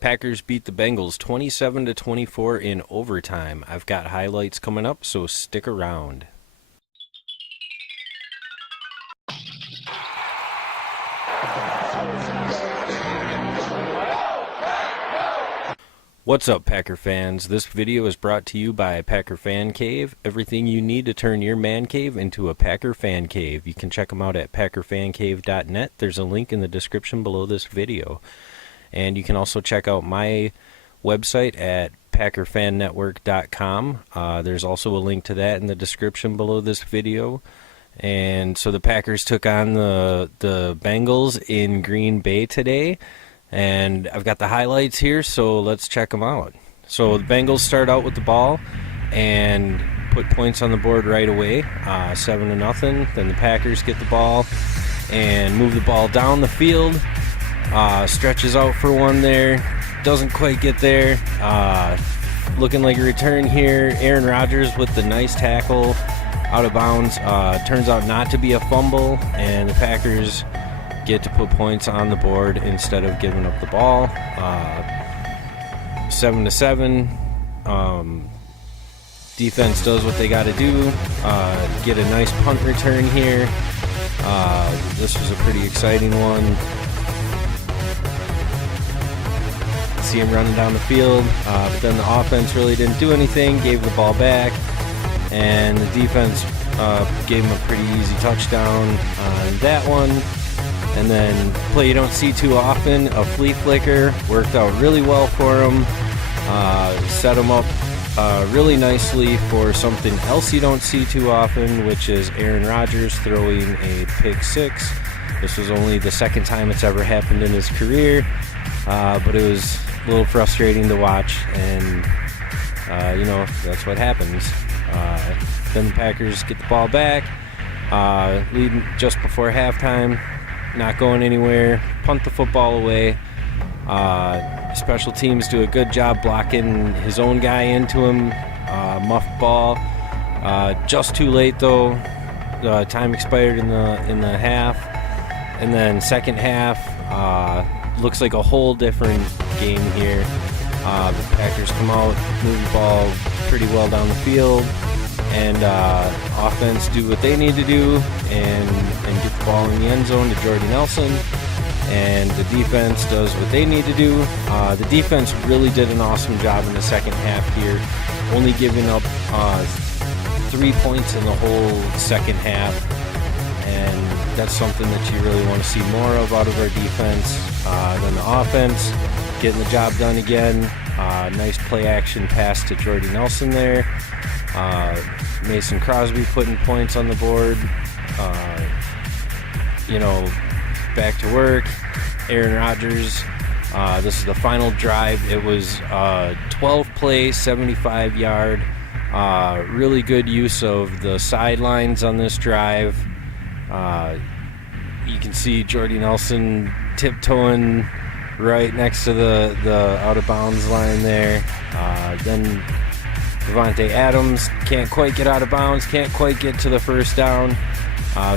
Packers beat the Bengals 27-24 in overtime. I've got highlights coming up, so stick around. What's up, Packer fans? This video is brought to you by Packer Fan Cave. Everything you need to turn your man cave into a Packer Fan Cave. You can check them out at packerfancave.net. There's a link in the description below this video. And you can also check out my website at packerfannetwork.com. There's also a link to that in the description below this video. And so the Packers took on the Bengals in Green Bay today. And I've got the highlights here, so let's check them out. So the Bengals start out with the ball and put points on the board right away, 7-0. Then the Packers get the ball and move the ball down the field. Stretches out for one there, doesn't quite get there. Looking like a return here. Aaron Rodgers with the nice tackle out of bounds. Turns out not to be a fumble, and the Packers get to put points on the board instead of giving up the ball. 7-7. Defense does what they got to do. Get a nice punt return here. This was a pretty exciting one. See him running down the field, but then the offense really didn't do anything. Gave the ball back, and the defense gave him a pretty easy touchdown on that one. And then play you don't see too often, a flea flicker, worked out really well for him. Set him up really nicely for something else you don't see too often, which is Aaron Rodgers throwing a pick six. This was only the second time it's ever happened in his career, but it was a little frustrating to watch, and that's what happens. Then the Packers get the ball back, leading just before halftime. Not going anywhere, punt the football away. Special teams do a good job blocking his own guy into him. Muffed ball. Just too late though. Time expired in the half. And then second half, looks like a whole different game here. The Packers come out, move the ball pretty well down the field, and offense do what they need to do and get the ball in the end zone to Jordy Nelson, and the defense does what they need to do. The defense really did an awesome job in the second half here, only giving up 3 points in the whole second half, and that's something that you really want to see more of out of our defense. Then the offense getting the job done again. Nice play action pass to Jordy Nelson there. Mason Crosby putting points on the board. Back to work. Aaron Rodgers. This is the final drive. It was 12 play, 75-yard. Really good use of the sidelines on this drive. You can see Jordy Nelson tiptoeing right next to the out-of-bounds line there. Then Devontae Adams can't quite get out of bounds, can't quite get to the first down.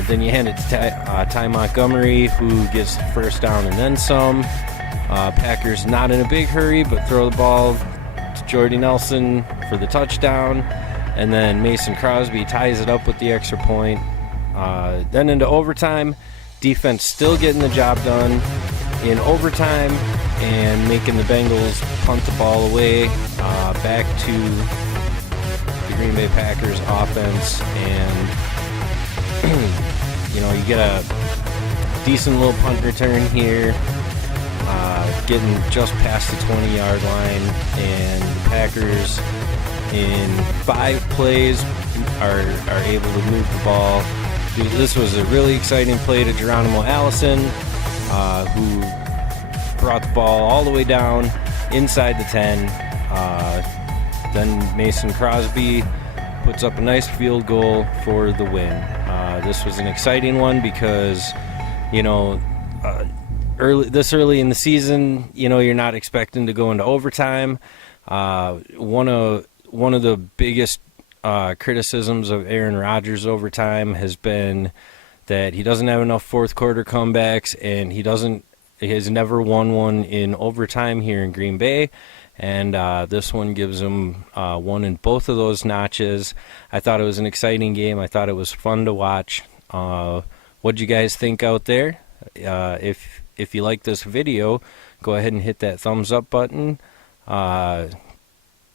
Then you hand it to Ty Montgomery, who gets the first down and then some. Packers not in a big hurry, but throw the ball to Jordy Nelson for the touchdown. And then Mason Crosby ties it up with the extra point. Then into overtime. Defense still getting the job done in overtime and making the Bengals punt the ball away back to the Green Bay Packers offense, and you get a decent little punt return here, getting just past the 20-yard line, and the Packers in 5 plays are able to move the ball. This was a really exciting play to Geronimo Allison, who brought the ball all the way down inside the 10. Then Mason Crosby puts up a nice field goal for the win. This was an exciting one because, early in the season, you're not expecting to go into overtime. One of the biggest criticisms of Aaron Rodgers over time has been that he doesn't have enough fourth quarter comebacks, and he doesn't has never won one in overtime here in Green Bay, and this one gives them one in both of those notches. I thought it was an exciting game. I thought it was fun to watch. What'd you guys think out there? If you like this video, go ahead and hit that thumbs up button.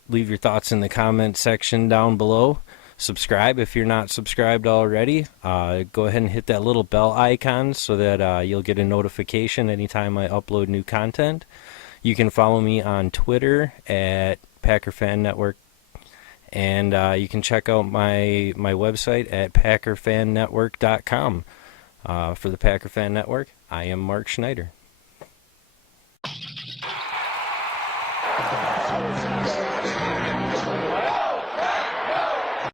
Leave your thoughts in the comment section down below. Subscribe if you're not subscribed already. Go ahead and hit that little bell icon so that you'll get a notification anytime I upload new content. You can follow me on Twitter at Packer Fan Network, and you can check out my website at packerfannetwork.com. For the Packer Fan Network, I am Mark Schneider.